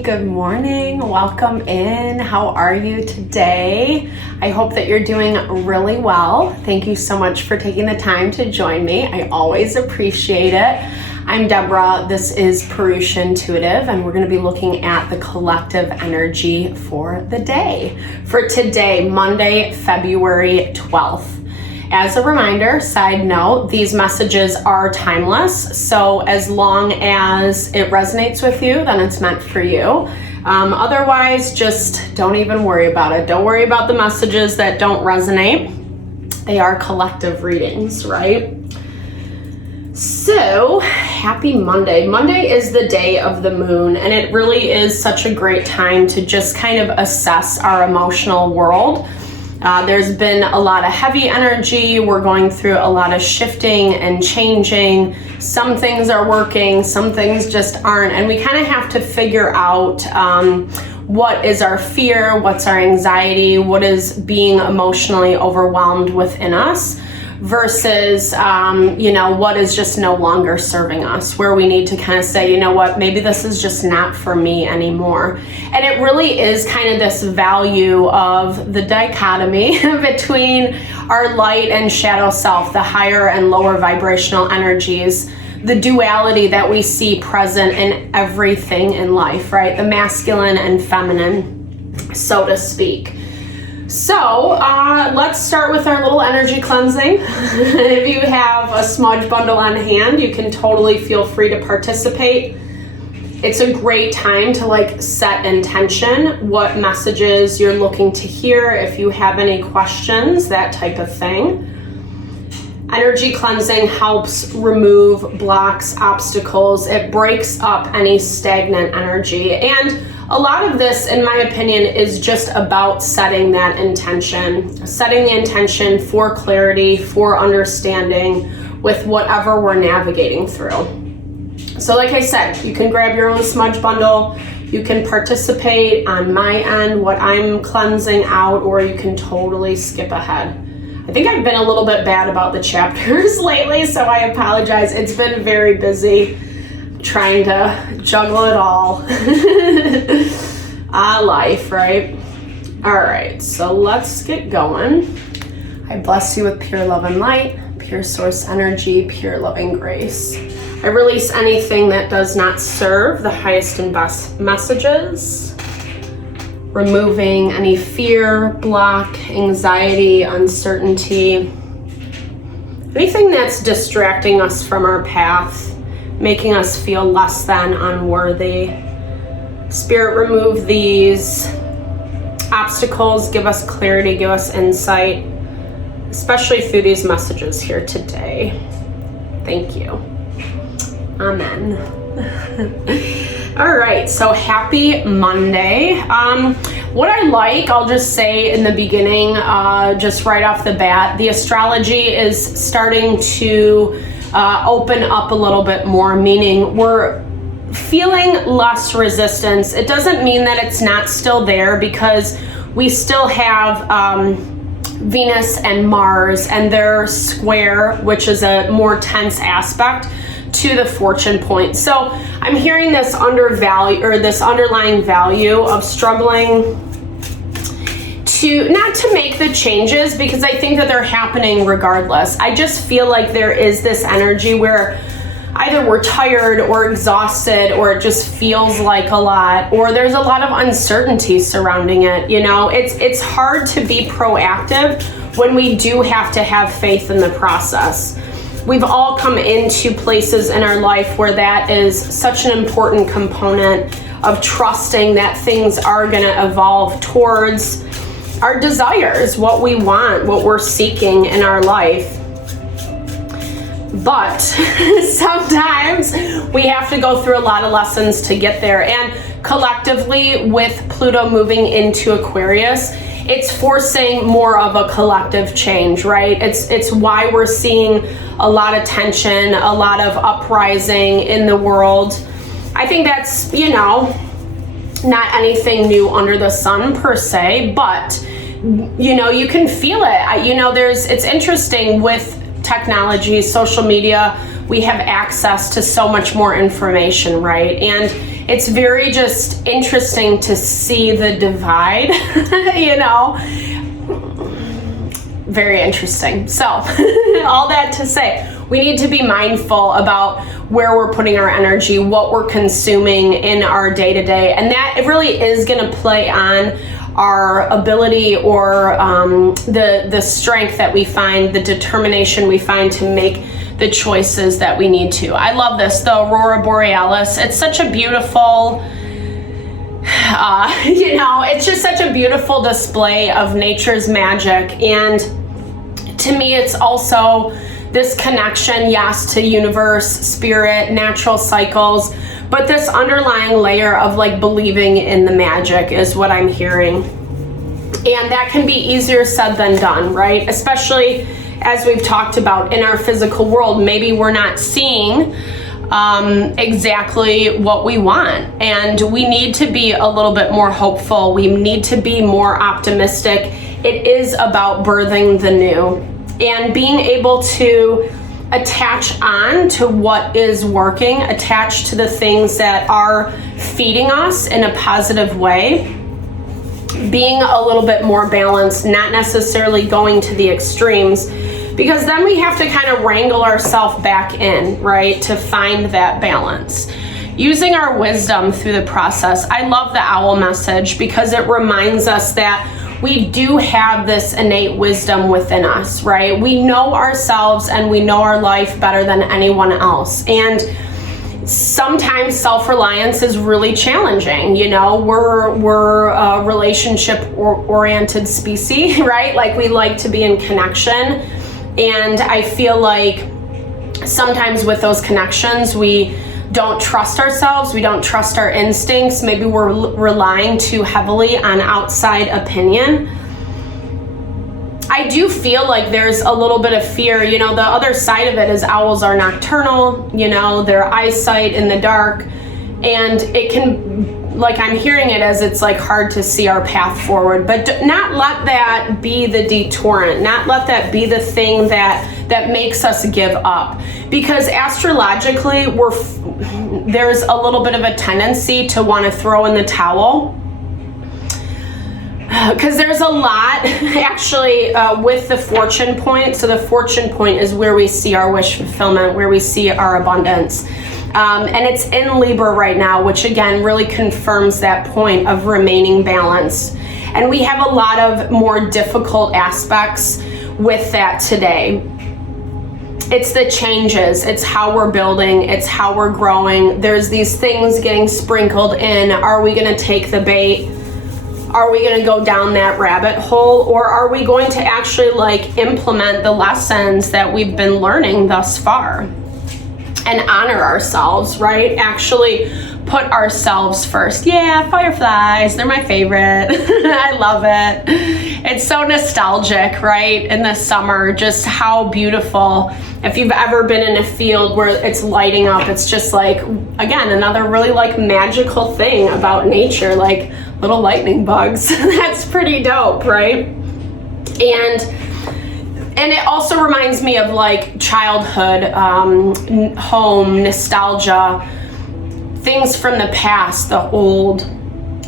everybody. Good morning. Welcome in. How are you today? I hope that you're doing really well. Thank you so much for taking the time to join me. I always appreciate it. I'm Deborah. This is Purusha Intuitive, and we're going to be looking at the collective energy for the day. For today, Monday, February 12th. As a reminder, side note, these messages are timeless, so as long as it resonates with you, then it's meant for you. Otherwise, just don't even worry about it. Don't worry about the messages that don't resonate. They are collective readings, right? So, happy Monday. Monday is the day of the moon, and it really is such a great time to just kind of assess our emotional world. There's been a lot of heavy energy. We're going through a lot of shifting and changing. Some things are working, some things just aren't. And we kind of have to figure out what is our fear, what's our anxiety, what is being emotionally overwhelmed within us versus, what is just no longer serving us, where we need to kind of say, you know what, maybe this is just not for me anymore. And it really is kind of this value of the dichotomy between our light and shadow self, the higher and lower vibrational energies, the duality that we see present in everything in life, right? The masculine and feminine, so to speak. So let's start with our little energy cleansing. If you have a smudge bundle on hand, you can totally feel free to participate. It's a great time to set intention, what messages you're looking to hear, if you have any questions, that type of thing. Energy cleansing helps remove blocks, obstacles. It breaks up any stagnant energy. And a lot of this, in my opinion, is just about setting that intention, setting the intention for clarity, for understanding with whatever we're navigating through. So like I said, you can grab your own smudge bundle, you can participate on my end, what I'm cleansing out, or you can totally skip ahead. I think I've been a little bit bad about the chapters lately, so I apologize. It's been very busy trying to juggle it all. Life, right? All right, so let's get going. I bless you with pure love and light, pure source energy, pure loving grace. I release anything that does not serve the highest and best messages, removing any fear, block, anxiety, uncertainty, anything that's distracting us from our path, making us feel less than, unworthy. Spirit, remove these obstacles, give us clarity, give us insight, especially through these messages here today. Thank you. Amen. All right, so happy Monday. What I like, I'll just say in the beginning, just right off the bat, the astrology is starting to open up a little bit more, meaning we're feeling less resistance. It doesn't mean that it's not still there, because we still have Venus and Mars, and they're square, which is a more tense aspect to the fortune point. So I'm hearing this this underlying value of struggling not to make the changes, because I think that they're happening regardless. I just feel like there is this energy where either we're tired or exhausted, or it just feels like a lot, or there's a lot of uncertainty surrounding it. It's hard to be proactive when we do have to have faith in the process. We've all come into places in our life where that is such an important component of trusting that things are going to evolve towards our desires, what we want, what we're seeking in our life. But sometimes we have to go through a lot of lessons to get there. And collectively, with Pluto moving into Aquarius, it's forcing more of a collective change, right? It's why we're seeing a lot of tension, a lot of uprising in the world. I think that's, not anything new under the sun per se, but you can feel it. It's interesting with technology, social media, we have access to so much more information, right? And it's very just interesting to see the divide, you know, very interesting. So all that to say, we need to be mindful about where we're putting our energy, what we're consuming in our day-to-day, and that it really is going to play on our ability or the strength that we find, the determination we find to make the choices that we need to. I love this, the Aurora Borealis. It's such a beautiful, you know, it's just such a beautiful display of nature's magic. And to me, it's also this connection, yes, to universe, spirit, natural cycles, but this underlying layer of like believing in the magic is what I'm hearing. And that can be easier said than done, right? Especially as we've talked about in our physical world, maybe we're not seeing exactly what we want. And we need to be a little bit more hopeful. We need to be more optimistic. It is about birthing the new and being able to attach on to what is working, attach to the things that are feeding us in a positive way, being a little bit more balanced, not necessarily going to the extremes, because then we have to kind of wrangle ourselves back in, right, to find that balance. Using our wisdom through the process. I love the owl message because it reminds us that we do have this innate wisdom within us, right? We know ourselves and we know our life better than anyone else. And sometimes self-reliance is really challenging. You know, we're a relationship-oriented species, right? Like we like to be in connection. And I feel like sometimes with those connections, we don't trust ourselves, we don't trust our instincts, maybe we're relying too heavily on outside opinion. I do feel like there's a little bit of fear. You know, the other side of it is owls are nocturnal, you know, their eyesight in the dark, and it can, like I'm hearing it as it's like hard to see our path forward, but not let that be the deterrent, not let that be the thing that makes us give up. Because astrologically, there's a little bit of a tendency to want to throw in the towel. Because there's a lot actually with the fortune point. So the fortune point is where we see our wish fulfillment, where we see our abundance. And it's in Libra right now, which again really confirms that point of remaining balanced. And we have a lot of more difficult aspects with that today. It's the changes, it's how we're building, it's how we're growing. There's these things getting sprinkled in. Are we gonna take the bait? Are we gonna go down that rabbit hole? Or are we going to actually like implement the lessons that we've been learning thus far? And honor ourselves, right? Actually put ourselves first. Yeah, fireflies, they're my favorite. I love it. It's so nostalgic, right? In the summer, just how beautiful. If you've ever been in a field where it's lighting up, it's just like, again, another really like magical thing about nature, like little lightning bugs. That's pretty dope, right? And it also reminds me of like childhood, home, nostalgia, things from the past, the old,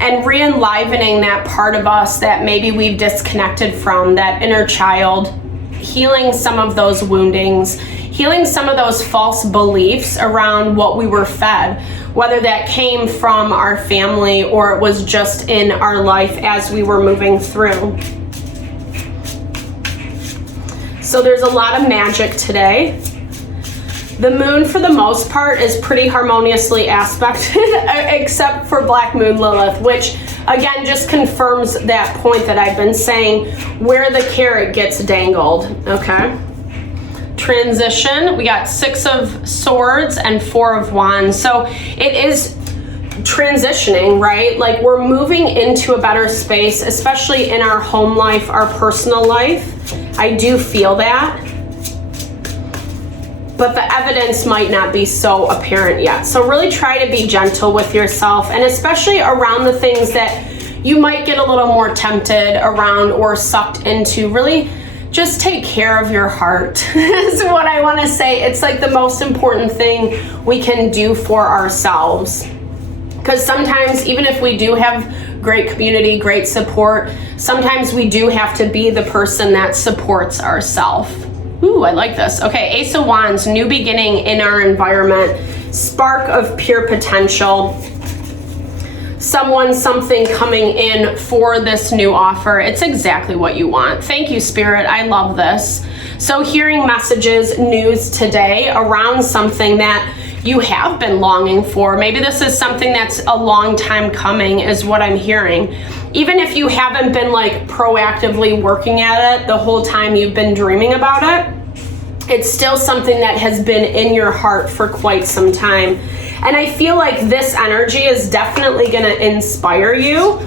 and re-enlivening that part of us that maybe we've disconnected from, that inner child, healing some of those woundings, healing some of those false beliefs around what we were fed, whether that came from our family or it was just in our life as we were moving through. So there's a lot of magic today. The moon, for the most part, is pretty harmoniously aspected, except for Black Moon Lilith, which again just confirms that point that I've been saying, where the carrot gets dangled, okay? Transition, we got 6 of Swords and 4 of Wands. So it is transitioning, right? Like we're moving into a better space, especially in our home life, our personal life. I do feel that. But the evidence might not be so apparent yet. So really try to be gentle with yourself, and especially around the things that you might get a little more tempted around or sucked into. Really just take care of your heart is what I want to say. It's like the most important thing we can do for ourselves. Because sometimes, even if we do have great community, great support, sometimes we do have to be the person that supports ourselves. Ooh, I like this. Okay, Ace of Wands, new beginning in our environment, spark of pure potential, someone, something coming in for this new offer. It's exactly what you want. Thank you, Spirit. I love this. So hearing messages, news today around something that you have been longing for. Maybe this is something that's a long time coming is what I'm hearing. Even if you haven't been like proactively working at it the whole time you've been dreaming about it, it's still something that has been in your heart for quite some time. And I feel like this energy is definitely going to inspire you.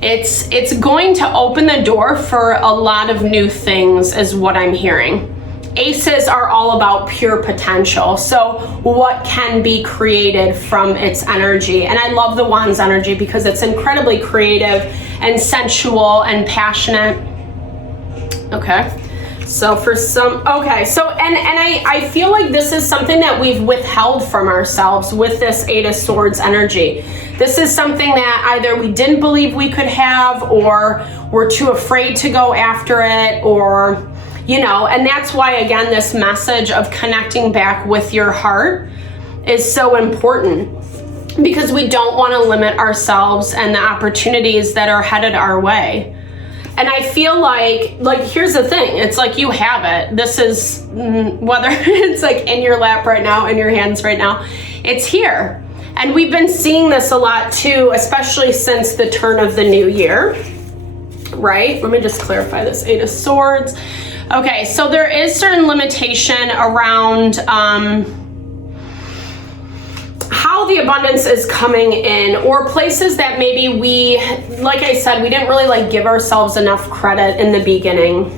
It's going to open the door for a lot of new things is what I'm hearing. Aces are all about pure potential. So what can be created from its energy? And I love the Wands energy because it's incredibly creative and sensual and passionate. Okay. So for some, okay. So, and I feel like this is something that we've withheld from ourselves with this Eight of Swords energy. This is something that either we didn't believe we could have, or we're too afraid to go after it, or, you know, and that's why, again, this message of connecting back with your heart is so important, because we don't want to limit ourselves and the opportunities that are headed our way. And I feel like here's the thing, it's like you have it. This is, whether it's like in your lap right now, in your hands right now, it's here. And we've been seeing this a lot too, especially since the turn of the new year, right? Let me just clarify this Eight of Swords. Okay, so there is certain limitation around how the abundance is coming in, or places that maybe we, like I said, we didn't really like give ourselves enough credit in the beginning.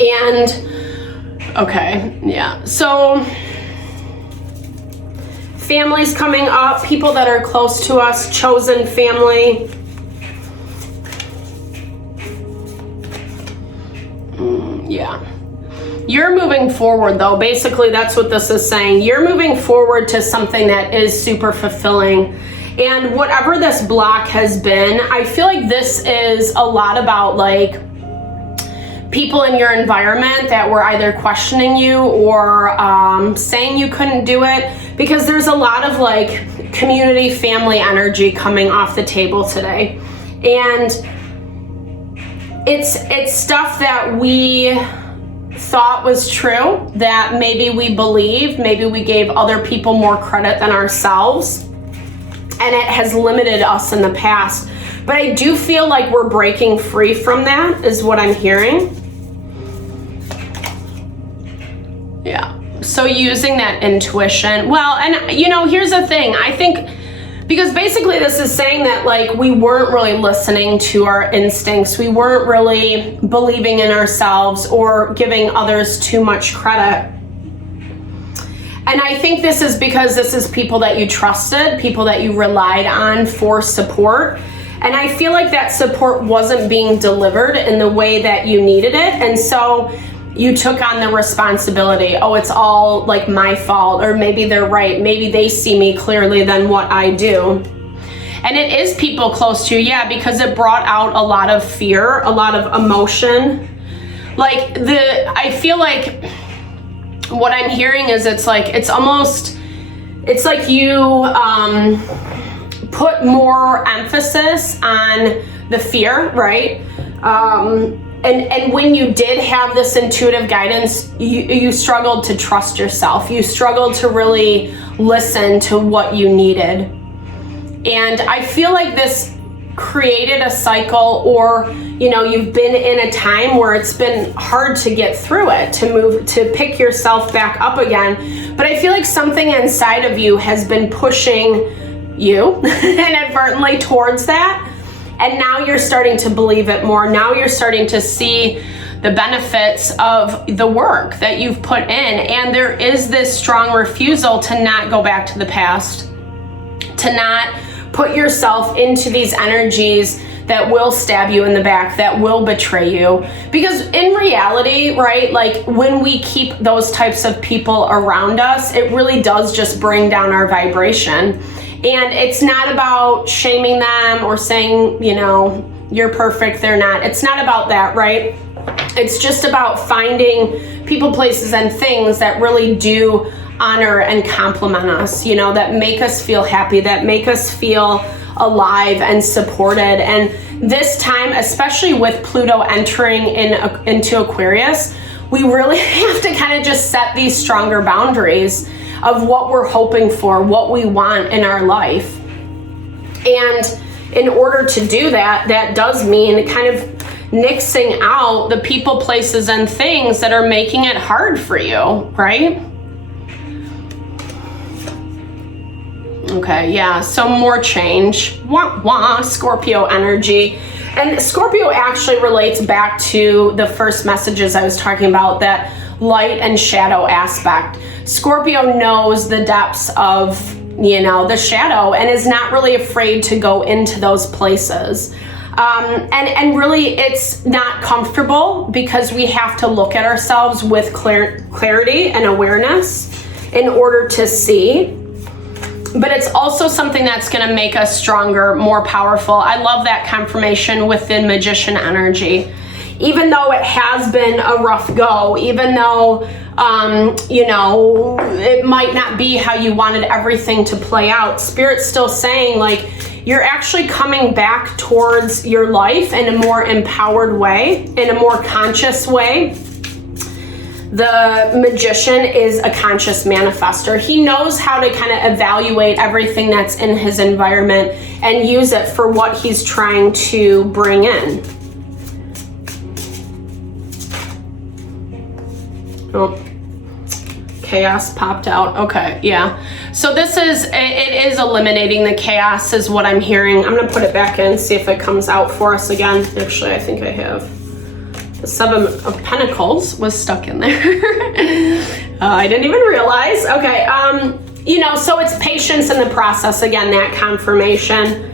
And okay, yeah, so families coming up, people that are close to us, chosen family. Yeah. You're moving forward though. Basically, that's what this is saying. You're moving forward to something that is super fulfilling. And whatever this block has been, I feel like this is a lot about like people in your environment that were either questioning you or saying you couldn't do it, because there's a lot of like community, family energy coming off the table today. And it's stuff that we thought was true, that maybe we believed, maybe we gave other people more credit than ourselves, and it has limited us in the past. But I do feel like we're breaking free from that, is what I'm hearing. Yeah, so using that intuition. Well, and you know, here's the thing, I think, because basically this is saying that like we weren't really listening to our instincts, we weren't really believing in ourselves or giving others too much credit. And I think this is because this is people that you trusted, people that you relied on for support. And I feel like that support wasn't being delivered in the way that you needed it. And so you took on the responsibility. Oh, it's all like my fault, or maybe they're right. Maybe they see me clearly than what I do. And it is people close to you, yeah, because it brought out a lot of fear, a lot of emotion. Like I feel like what I'm hearing is it's like you put more emphasis on the fear, right? And when you did have this intuitive guidance, you struggled to trust yourself. You struggled to really listen to what you needed. And I feel like this created a cycle, or, you know, you've been in a time where it's been hard to get through it, to pick yourself back up again. But I feel like something inside of you has been pushing you inadvertently towards that. And now you're starting to believe it more. Now you're starting to see the benefits of the work that you've put in. And there is this strong refusal to not go back to the past, to not put yourself into these energies that will stab you in the back, that will betray you. Because in reality, right, like when we keep those types of people around us, it really does just bring down our vibration. And it's not about shaming them or saying, you know, you're perfect, they're not. It's not about that, right? It's just about finding people, places, and things that really do honor and compliment us, you know, that make us feel happy, that make us feel alive and supported. And this time, especially with Pluto entering into Aquarius, we really have to kind of just set these stronger boundaries of what we're hoping for, what we want in our life. And in order to do that, that does mean kind of nixing out the people, places, and things that are making it hard for you, right? Okay, yeah, so more change. Wah, wah, Scorpio energy. And Scorpio actually relates back to the first messages I was talking about, that light and shadow aspect. Scorpio knows the depths of, you know, the shadow, and is not really afraid to go into those places. And really it's not comfortable, because we have to look at ourselves with clarity and awareness in order to see. But it's also something that's going to make us stronger, more powerful. I love that confirmation within Magician energy. Even though it has been a rough go, even though, you know, it might not be how you wanted everything to play out, Spirit's still saying, like, you're actually coming back towards your life in a more empowered way, in a more conscious way. The Magician is a conscious manifester. He knows how to kind of evaluate everything that's in his environment and use it for what he's trying to bring in. Oh, chaos popped out. Okay, yeah. So this is, it is eliminating the chaos is what I'm hearing. I'm going to put it back in, see if it comes out for us again. Actually, I think I have. The Seven of Pentacles was stuck in there. I didn't even realize. Okay, you know, so it's patience in the process. Again, that confirmation.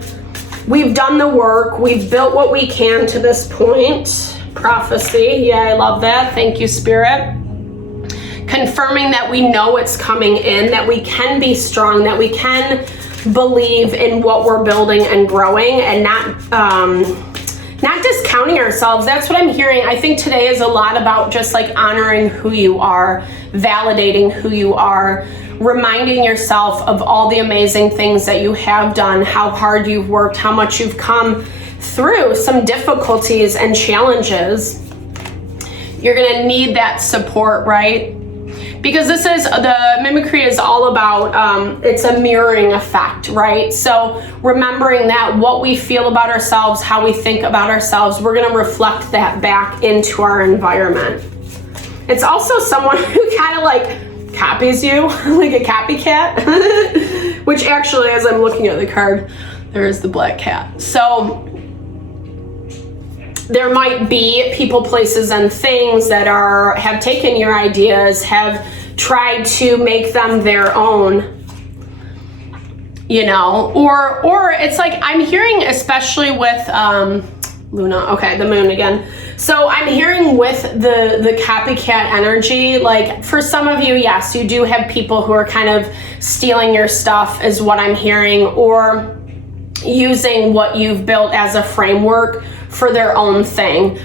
We've done the work. We've built what we can to this point. Prophecy. Yeah, I love that. Thank you, Spirit. Confirming that we know it's coming in, that we can be strong, that we can believe in what we're building and growing, and not discounting ourselves. That's what I'm hearing. I think today is a lot about just like honoring who you are, validating who you are, reminding yourself of all the amazing things that you have done, how hard you've worked, how much you've come through some difficulties and challenges. You're gonna need that support, right? Because this is, the mimicry is all about, it's a mirroring effect, right? So remembering that what we feel about ourselves, how we think about ourselves, we're gonna reflect that back into our environment. It's also someone who kind of like copies you, like a copycat, which actually, as I'm looking at the card, there is the black cat. So there might be people, places, and things that have taken your ideas, have tried to make them their own, you know, or it's like I'm hearing, especially with Luna, okay, the moon again. So I'm hearing with the copycat energy, like for some of you, yes, you do have people who are kind of stealing your stuff is what I'm hearing, or using what you've built as a framework for their own thing.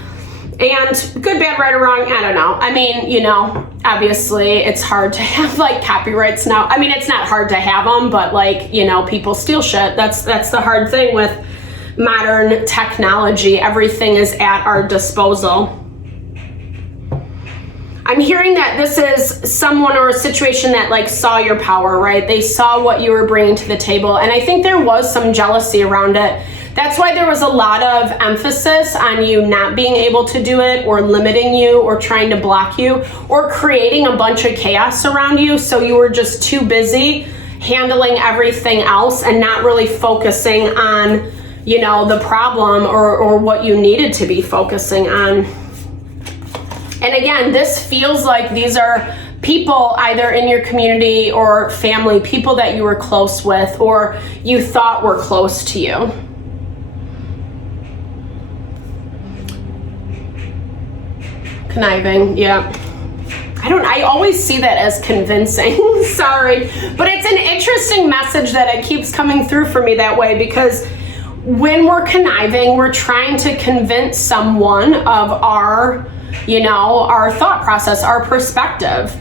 And good, bad, right, or wrong, I don't know. I mean, you know, obviously it's hard to have like copyrights now. I mean, it's not hard to have them, but like, you know, people steal shit. That's the hard thing with modern technology. Everything is at our disposal. I'm hearing that this is someone or a situation that like saw your power, right? They saw what you were bringing to the table. And I think there was some jealousy around it. That's why there was a lot of emphasis on you not being able to do it, or limiting you, or trying to block you, or creating a bunch of chaos around you. So you were just too busy handling everything else and not really focusing on, you know, the problem or what you needed to be focusing on. And again, this feels like these are people either in your community or family, people that you were close with or you thought were close to you. Conniving, yeah. I always see that as convincing. Sorry, but it's an interesting message that it keeps coming through for me that way, because when we're conniving, we're trying to convince someone of our, our thought process, our perspective.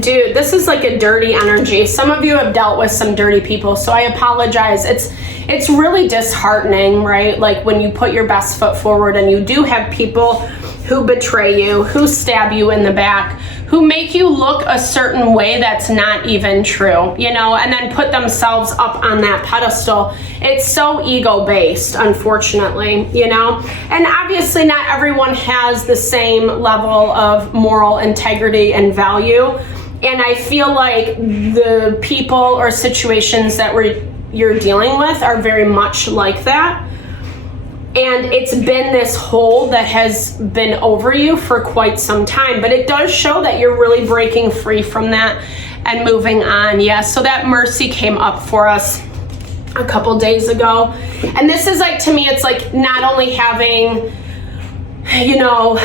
Dude, this is like a dirty energy. Some of you have dealt with some dirty people, so I apologize. It's really disheartening, right? Like when you put your best foot forward and you do have people who betray you, who stab you in the back, who make you look a certain way that's not even true, and then put themselves up on that pedestal. It's so ego-based, unfortunately, and obviously not everyone has the same level of moral integrity and value. And I feel like the people or situations that you're dealing with are very much like that. And it's been this hole that has been over you for quite some time, but it does show that you're really breaking free from that and moving on. Yeah, so that mercy came up for us a couple days ago. And this is like, to me, it's like not only having,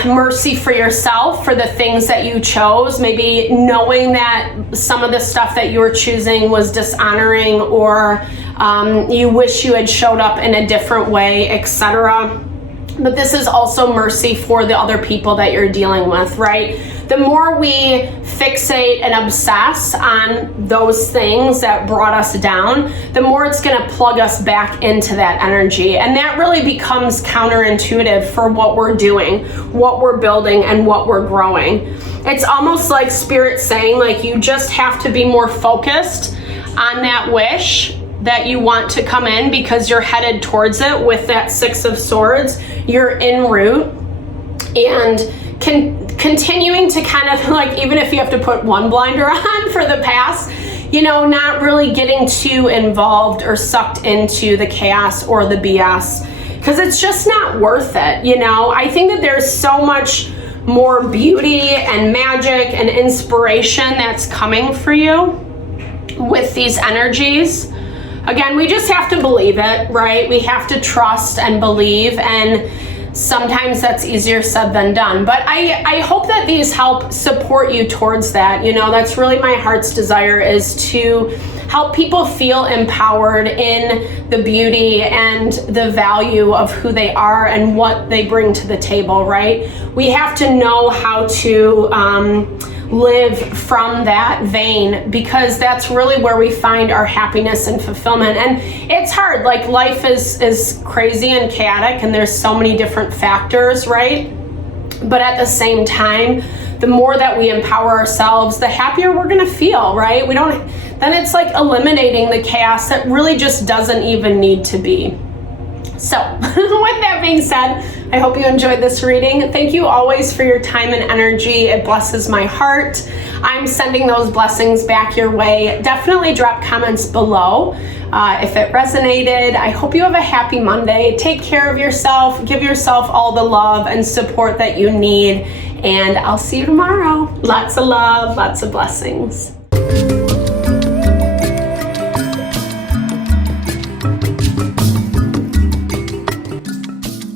mercy for yourself for the things that you chose, maybe knowing that some of the stuff that you were choosing was dishonoring, or you wish you had showed up in a different way, etc. But this is also mercy for the other people that you're dealing with, right? The more we fixate and obsess on those things that brought us down, the more it's going to plug us back into that energy. And that really becomes counterintuitive for what we're doing, what we're building, and what we're growing. It's almost like Spirit saying, like, you just have to be more focused on that wish that you want to come in, because you're headed towards it with that Six of Swords. You're en route, and continuing to kind of, like, even if you have to put one blinder on for the past, not really getting too involved or sucked into the chaos or the BS, because it's just not worth it. I think that there's so much more beauty and magic and inspiration that's coming for you with these energies. Again, we just have to believe it, right? We have to trust and believe, and sometimes that's easier said than done. But I hope that these help support you towards that. That's really my heart's desire, is to help people feel empowered in the beauty and the value of who they are and what they bring to the table, right? We have to know how to live from that vein, because that's really where we find our happiness and fulfillment. And it's hard, like, life is crazy and chaotic, and there's so many different factors, right? But at the same time, the more that we empower ourselves, the happier we're gonna feel, right? Then it's like eliminating the chaos that really just doesn't even need to be. So with that being said, I hope you enjoyed this reading. Thank you always for your time and energy. It blesses my heart. I'm sending those blessings back your way. Definitely drop comments below if it resonated. I hope you have a happy Monday. Take care of yourself. Give yourself all the love and support that you need. And I'll see you tomorrow. Lots of love, lots of blessings.